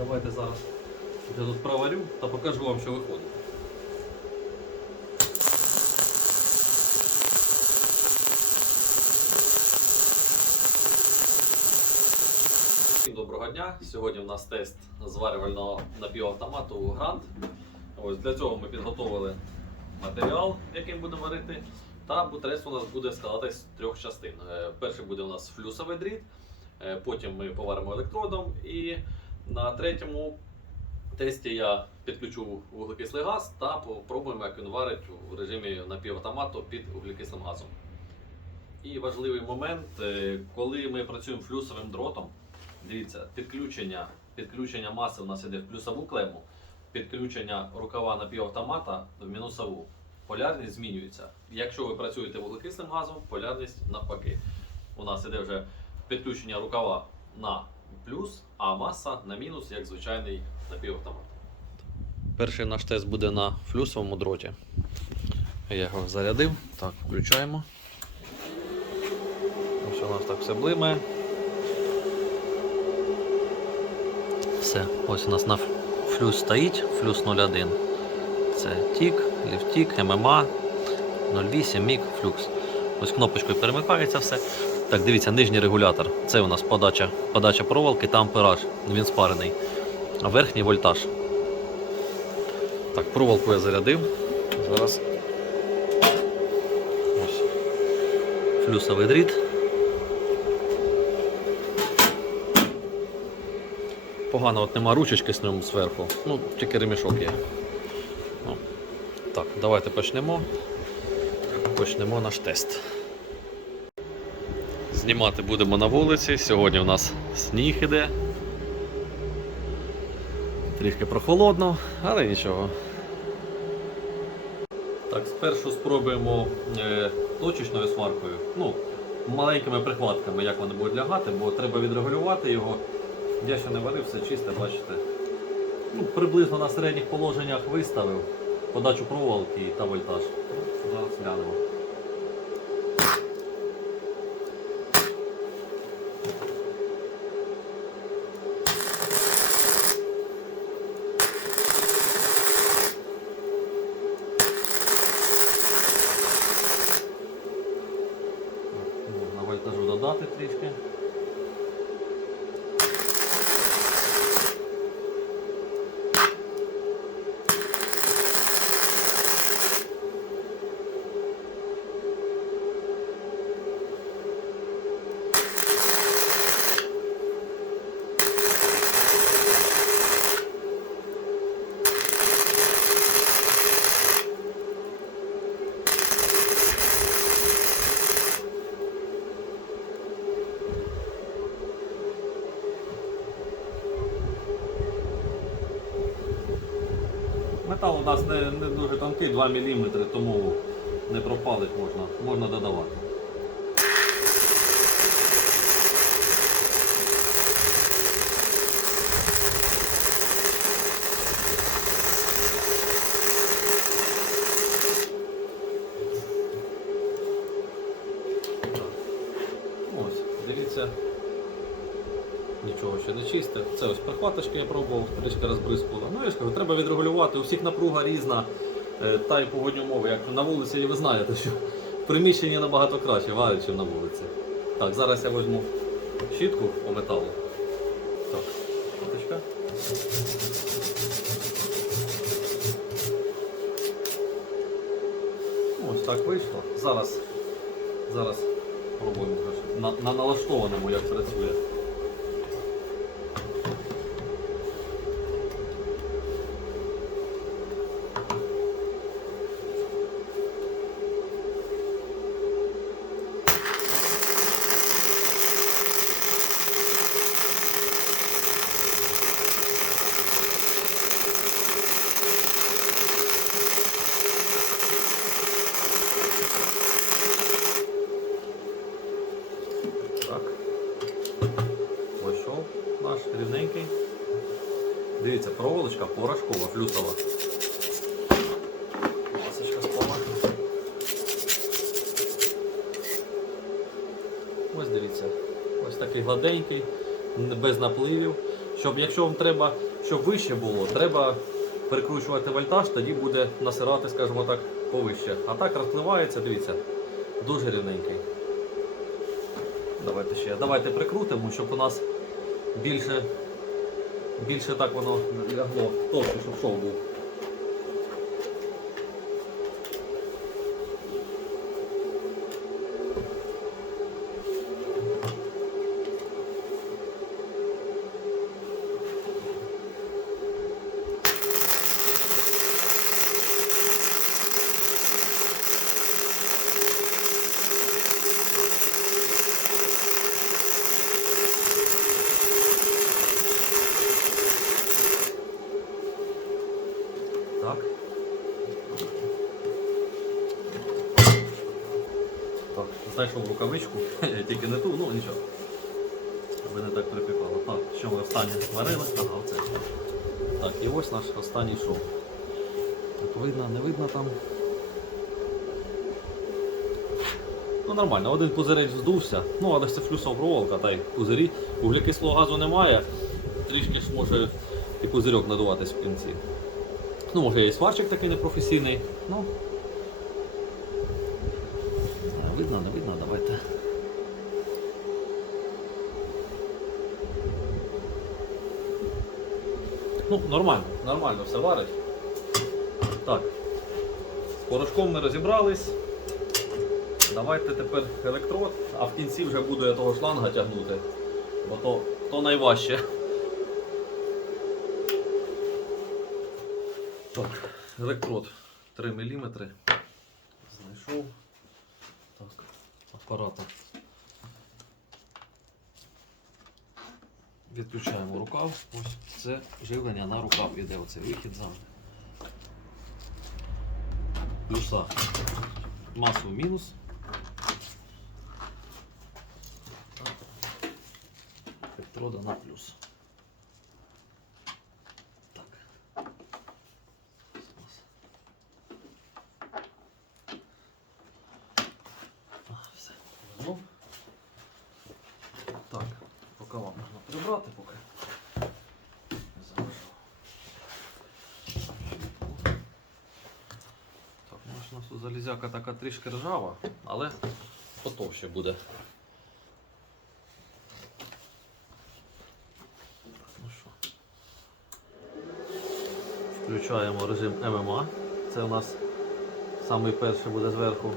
Давайте зараз я тут проварю та покажу вам, що виходить. Всім доброго дня! Сьогодні у нас тест зварювального напівавтомату Грант. Ось для цього ми підготовили матеріал, яким будемо варити. Та бутрець у нас буде складатись з трьох частин. Е, Перший буде у нас флюсовий дріт, е, потім ми поваримо електродом, і на третьому тесті я підключу вуглекислий газ та попробуємо, як він варить у режимі напівавтомату під вуглекислим газом. І важливий момент, е, коли ми працюємо флюсовим дротом, дивіться, підключення, підключення маси у нас іде в плюсову клему, підключення рукава напівавтомата в мінусову. Полярність змінюється. Якщо ви працюєте вуглекислим газом, полярність навпаки. У нас іде вже підключення рукава на плюс, а маса на мінус, як звичайний напівавтомат. Перший наш тест буде на флюсовому дроті. Я його зарядив. Так, включаємо. Ось у нас так все блимає. Все, ось у нас на флюс стоїть, флюс 01. Це тік, ліфтік, ММА, 08, мік, флюкс. Ось кнопочкою перемикається все. Так, дивіться, нижній регулятор. Це у нас подача, подача проволоки та ампераж. Він спарений. А верхній вольтаж. Так, проволоку я зарядив. Зараз. Ось. Флюсовий дріт. Погано от нема ручечки з ньому зверху. Ну, тільки ремішок є. Ну, так, давайте почнемо. Почнемо наш тест. Знімати будемо на вулиці. Сьогодні у нас сніг іде. Трішки прохолодно, але нічого. Так, спершу спробуємо е, точечною сваркою. Ну, маленькими прихватками, як вони будуть лягати, бо треба відрегулювати його. Я ще не варив, все чисте, бачите. Ну, приблизно на середніх положеннях виставив подачу проволоки та вольтаж. Зараз глянемо. На вольтажу додати трішки. Метал у нас не, не дуже тонкий, 2 мм, тому не пропалить можна, можна додавати. Ось, дивіться. Ще не чисте. Це ось прихваточки я пробував, трішки розбризкувала. Ну я ж кажу, треба відрегулювати. У всіх напруга різна, е, та й погодні умови. Як на вулиці, і ви знаєте, що в приміщенні набагато краще варить, ніж на вулиці. Так, зараз я візьму щітку по металу. Так, щіточка. Ось так вийшло. Зараз, зараз пробуємо на, на налаштованому, як працює. Так. Вийшов наш рівненький. Дивіться, проволочка порошкова, флюсова. Масочка спала. Ось дивіться. Ось такий гладенький, без напливів. Щоб якщо вам треба, щоб вище було, треба перекручувати вольтаж, тоді буде насирати, скажімо так, повище. А так розпливається, дивіться, дуже рівненький. Давайте ще. Давайте прикрутимо, щоб у нас більше, більше так воно лягло. Товще, щоб шов був. Так. Так, знайшов рукавичку, тільки не ту, ну нічого. Аби не так припікало. Так, що ми останнє варили? Ага, оце. Так, і ось наш останній шов. Так, видно, не видно там. Ну нормально, один пузирець здувся, ну але це флюсова проволока, та й пузирі. Вуглекислого газу немає, трішки ж може і пузирьок надуватись в кінці. Ну, може, і сварчик такий непрофесійний. Ну. Не знаю, не видно, давайте. Ну, нормально, нормально все варить. Так. З порошком ми розібрались. Давайте тепер електрод, а в кінці вже буду я того шланга тягнути. Бо то, то найважче. Так, електрод 3 мм. Знайшов. Так, апарата. Відключаємо рукав. Ось це живлення на рукав іде оцей вихід завжди. Плюса. Масу мінус. Електрода на плюс. Так. А, все. Повернув. Так, поки вам можна прибрати, поки. Не заважав. Так, ну ж у нас така трішки ржава, але потовще буде. Ну що. Включаємо режим ММА. Це у нас самий перший буде зверху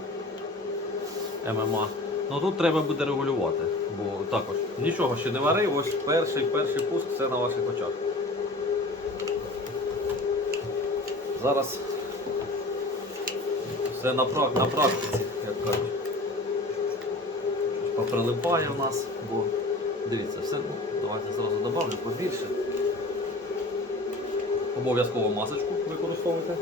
ММА. Ну тут треба буде регулювати, бо також нічого ще не варив, ось перший перший пуск все на ваших очах. Зараз все на, на практиці, як кажуть. Поприлипає в нас, бо дивіться, все, ну, давайте зразу добавлю побільше. Обов'язково масочку використовуйте.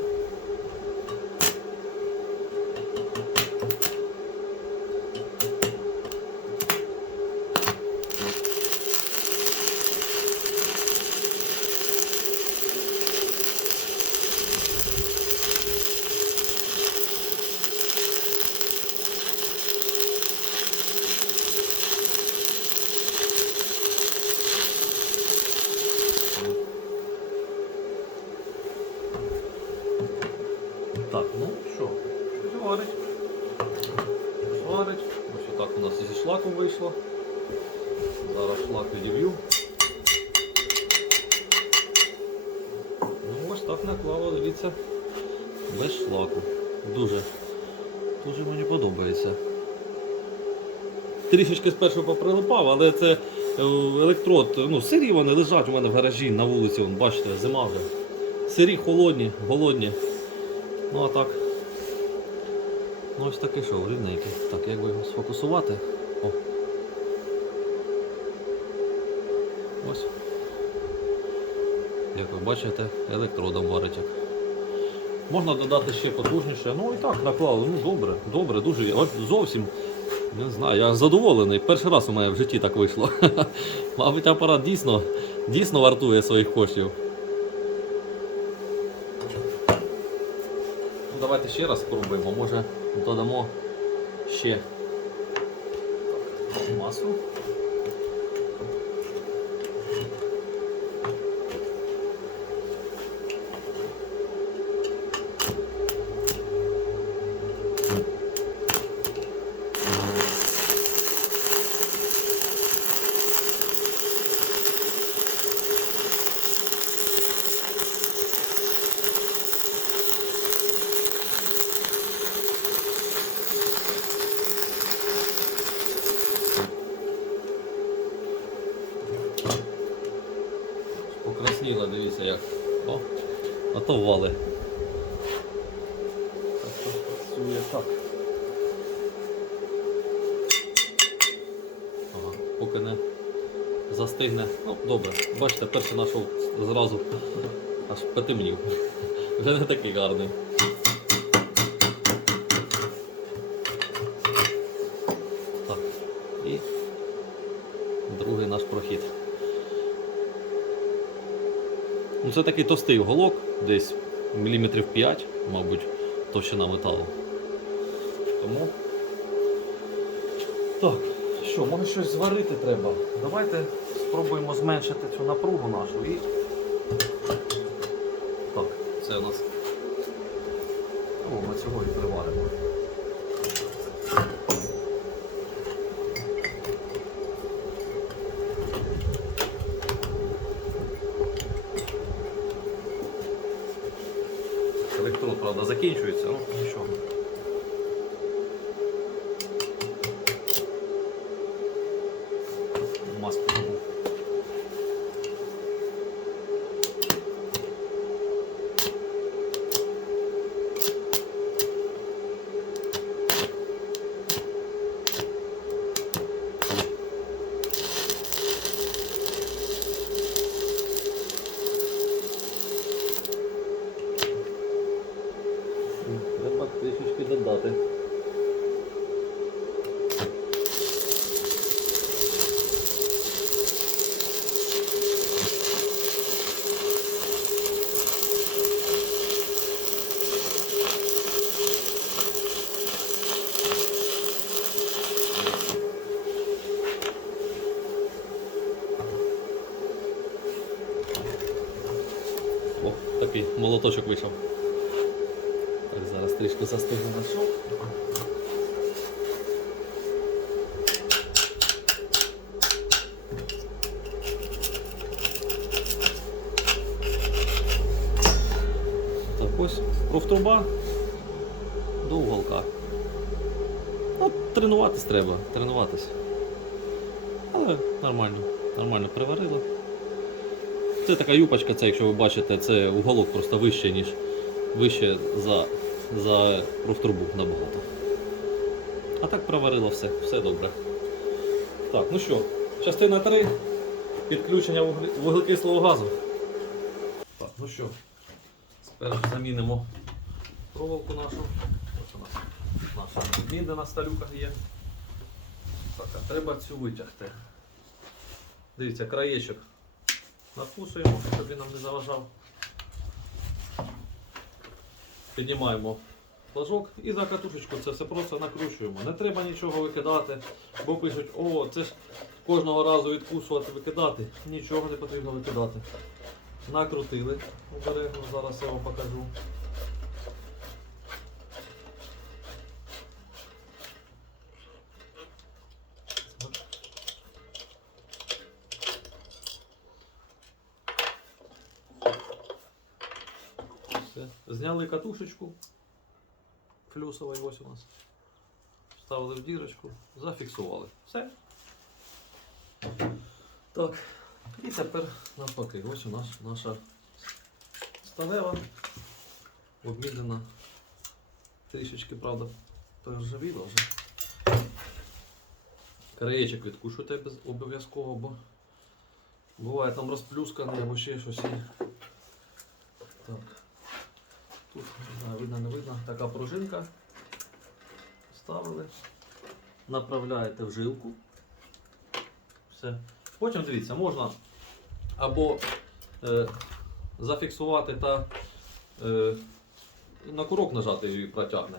Так, ну що, щось варить. Щось варить. Ось отак у нас і зі шлаком вийшло. Зараз шлак відіб'ю. Ну ось так наклало, дивіться, без шлаку. Дуже, дуже мені подобається. Трішечки спершу поприлипав, але це е, електрод, ну, сирі вони лежать у мене в гаражі на вулиці, вон, бачите, зима вже. Сирі, холодні, голодні. Ну а так. Ну ось такий шоу, рівненький. Так, як би його сфокусувати. О. Ось. Як ви бачите, електродом варить. Можна додати ще потужніше. Ну і так, наклали. Ну добре, добре, дуже. Зовсім. Не знаю, я задоволений. Перший раз у мене в житті так вийшло. Мабуть, апарат дійсно, дійсно вартує своїх коштів. Ну, давайте ще раз спробуємо, може додамо ще масу. Потісніло, дивіться як. О, а то вали. Так що працює так. Ага, поки не застигне. Ну, добре. Бачите, перший знайшов зразу аж потемнів. Вже не такий гарний. Так. І другий наш прохід. Ну, це такий товстий уголок, десь міліметрів 5, мабуть, товщина металу. Тому. Так, що, може щось зварити треба. Давайте спробуємо зменшити цю напругу нашу і. Так, це у нас. О, ми цього і приваримо. Електрод, правда, закінчується, ну нічого. Маску забув. Треба трішечки додати. О, молоточок вийшов. Трішки застигне на шов. Так, ось профтруба до уголка. Ну, тренуватись треба, тренуватись. Але нормально, нормально приварило. Це така юпочка, це, якщо ви бачите, це уголок просто вище, ніж вище за, за профтрубу набагато. А так проварило все, все добре. Так, ну що, частина 3. Підключення вуглекислого газу. Так, ну що, спершу замінимо проволоку нашу. Ось у нас наша відмінена сталюка є. Так, а треба цю витягти. Дивіться, краєчок надкусуємо, щоб він нам не заважав. Піднімаємо флажок і за катушечку це все просто накручуємо. Не треба нічого викидати, бо пишуть, о, це ж кожного разу відкусувати, викидати. Нічого не потрібно викидати. Накрутили обережно, зараз я вам покажу. Все. Зняли катушечку. Флюсовий ось у нас. Вставили в дірочку, зафіксували. Все. Так. І тепер навпаки. Ось у нас наша сталева. Обмінена. Трішечки, правда, переживіла вже. Краєчок відкушуйте обов'язково, бо буває там розплюскане або ще щось Так. Тут не знаю, видно, не видно. Така пружинка. Ставили. Направляєте в жилку. Все. Потім дивіться, можна або е, зафіксувати та е, на курок нажати і протягне.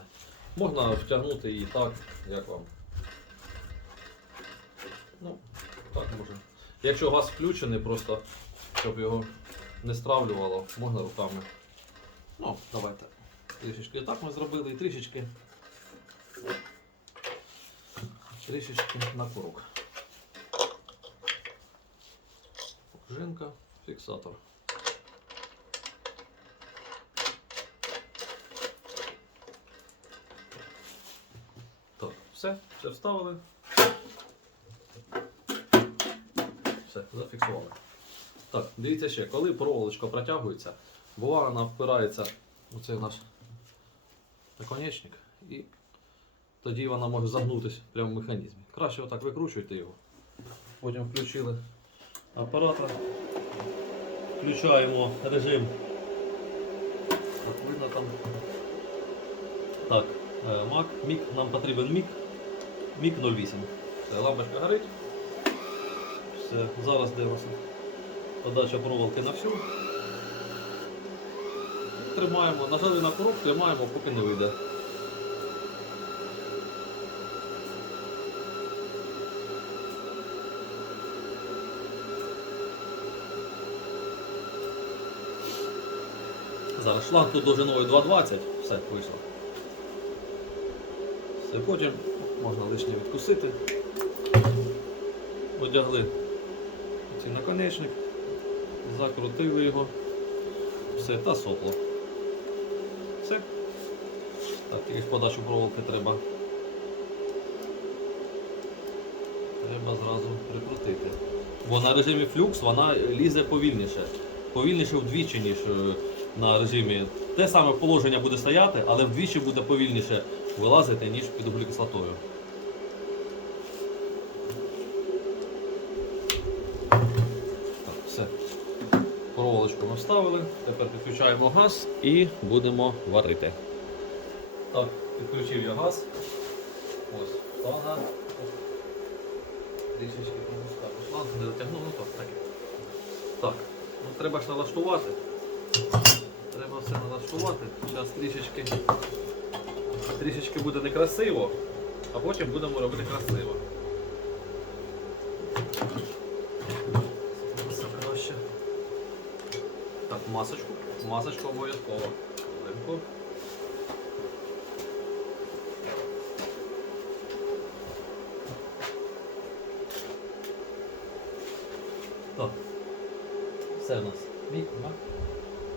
Можна втягнути її так, як вам. Ну, так може. Якщо газ включений, просто щоб його не стравлювало, можна руками. Ну, давайте. Трішечки так ми зробили і трішечки. Трішечки на курок. Пружинка, фіксатор. Так, все, все вставили. Все, зафіксували. Так, дивіться ще, коли проволочка протягується, буває вона впирається у цей наш наконечник і тоді вона може загнутися прямо в механізмі. Краще отак викручуйте його. Потім включили апаратор. Включаємо режим. Так, видно там. Так, е, Mac, мік, нам потрібен мік. Мік 08. Все, лампочка горить. Все, зараз дивимося. Подача проволоки на всю. Тримаємо, нажали на курок, тримаємо, поки не вийде. Зараз шланг тут довжиною 2,20, все, вийшло. Все, потім можна лишнє відкусити. Одягли цей наконечник, закрутили його, все, та сопло. Так, ж подачу проволоки треба. Треба зразу прикрутити. Бо на режимі флюкс вона лізе повільніше. Повільніше вдвічі, ніж е, на режимі. Те саме положення буде стояти, але вдвічі буде повільніше вилазити, ніж під углекислотою. Так, все. Проволочку ми вставили. Тепер підключаємо газ і будемо варити. Так, підключив я газ. Ось шланга. Трішечки пропускав. Шланг не дотягнув, ну так, так. Так, ну треба ж налаштувати. Треба все налаштувати. Зараз трішечки, трішечки буде некрасиво, а потім будемо робити красиво. Так, масочку. Масочку обов'язково. Хвилинку. Так. Все в нас вікна.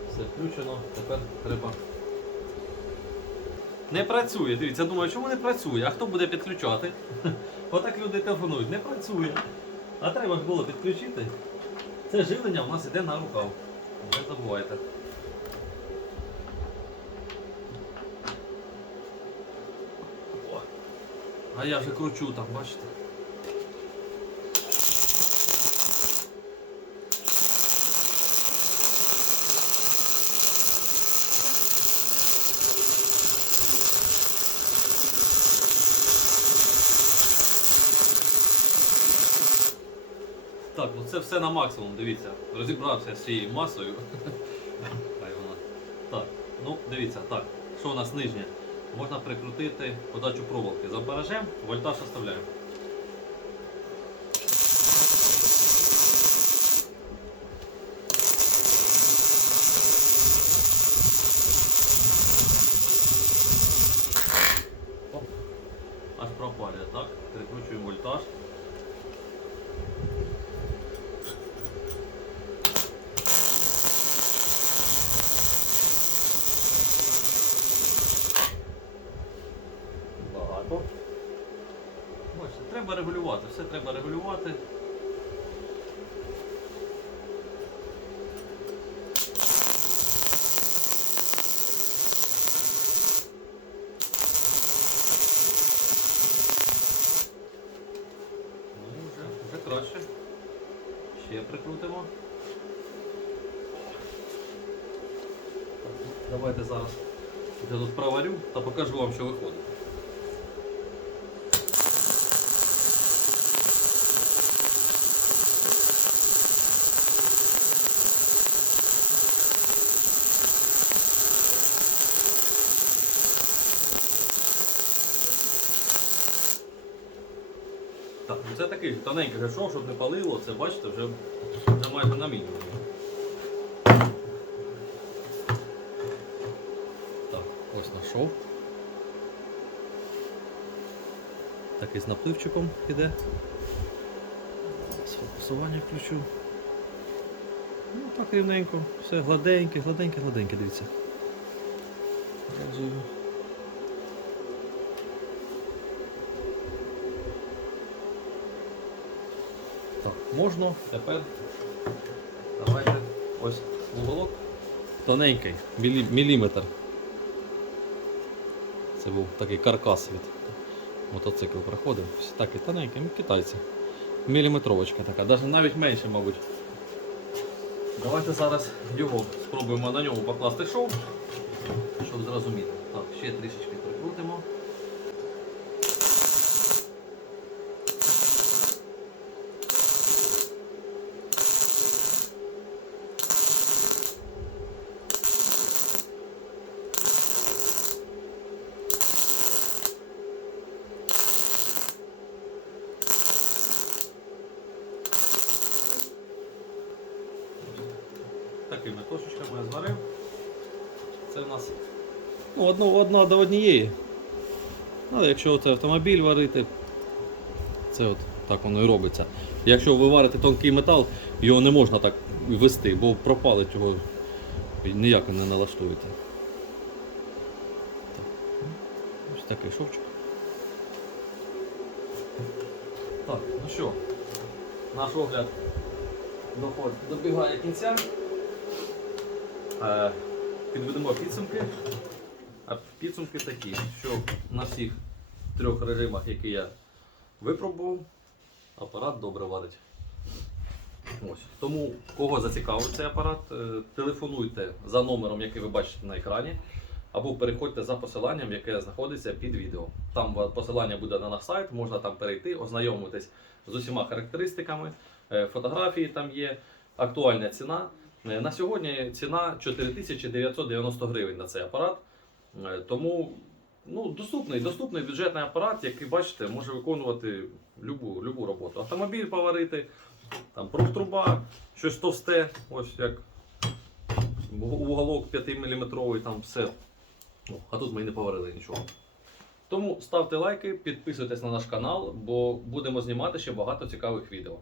Все включено. Тепер треба. Не працює. Дивіться, думаю, чому не працює? А хто буде підключати? Отак люди телефонують. Не працює. А треба ж було підключити. Це живлення у нас іде на рукав. Не забувайте. О, А я вже кручу там, бачите? Ну це все на максимум, дивіться. Розібрався з цією масою. Хай вона. Так, ну дивіться, так. Що у нас нижнє? Можна прикрутити подачу проволоки. За баражем, вольтаж оставляємо. Оп. Аж пропалює, так? Прикручуємо вольтаж. Багато. Бачите, треба все треба регулювати. Ну, вже, вже краще. Ще прикрутимо. Так, ну, Давайте зараз я тут проварю та покажу вам, що виходить. Так, ну це такий тоненький гашов, щоб не палило, це бачите, вже, вже майже на мінімумі. Так, ось знайшов. Такий з напливчиком іде. Сфокусування включу. Ну так рівненько, все гладеньке, гладеньке, гладеньке, дивіться. Показую. Так, можна тепер Давайте ось уголок. Тоненький, мілі, міліметр. Це був такий каркас від мотоцикл проходив. Ось такий тоненький, ну, китайці. Міліметровочка така, навіть менше, мабуть. Давайте зараз його спробуємо на ньому покласти шов, щоб зрозуміти. Так, ще трішечки прикрутимо. Це у нас ну, одно, одна до однієї. Але якщо це автомобіль варити, це от так воно і робиться. Якщо ви варите тонкий метал, його не можна так вести, бо пропалить його ніяк не налаштуєте. Так. Ось такий шовчик. Так, ну що, наш огляд доход добігає кінця. Е, Підведемо підсумки. А підсумки такі, що на всіх трьох режимах, які я випробував, апарат добре варить. Ось. Тому кого зацікавив цей апарат, е, телефонуйте за номером, який ви бачите на екрані, або переходьте за посиланням, яке знаходиться під відео. Там посилання буде на наш сайт, можна там перейти, ознайомитись з усіма характеристиками, е, фотографії там є, актуальна ціна. Е, На сьогодні ціна 4990 гривень на цей апарат. Е, Тому ну, доступний, доступний бюджетний апарат, який, бачите, може виконувати любу, любу роботу. Автомобіль поварити, там профтруба, щось товсте, ось як уголок 5-мм, там все. Ну, а тут ми і не поварили нічого. Тому ставте лайки, підписуйтесь на наш канал, бо будемо знімати ще багато цікавих відео.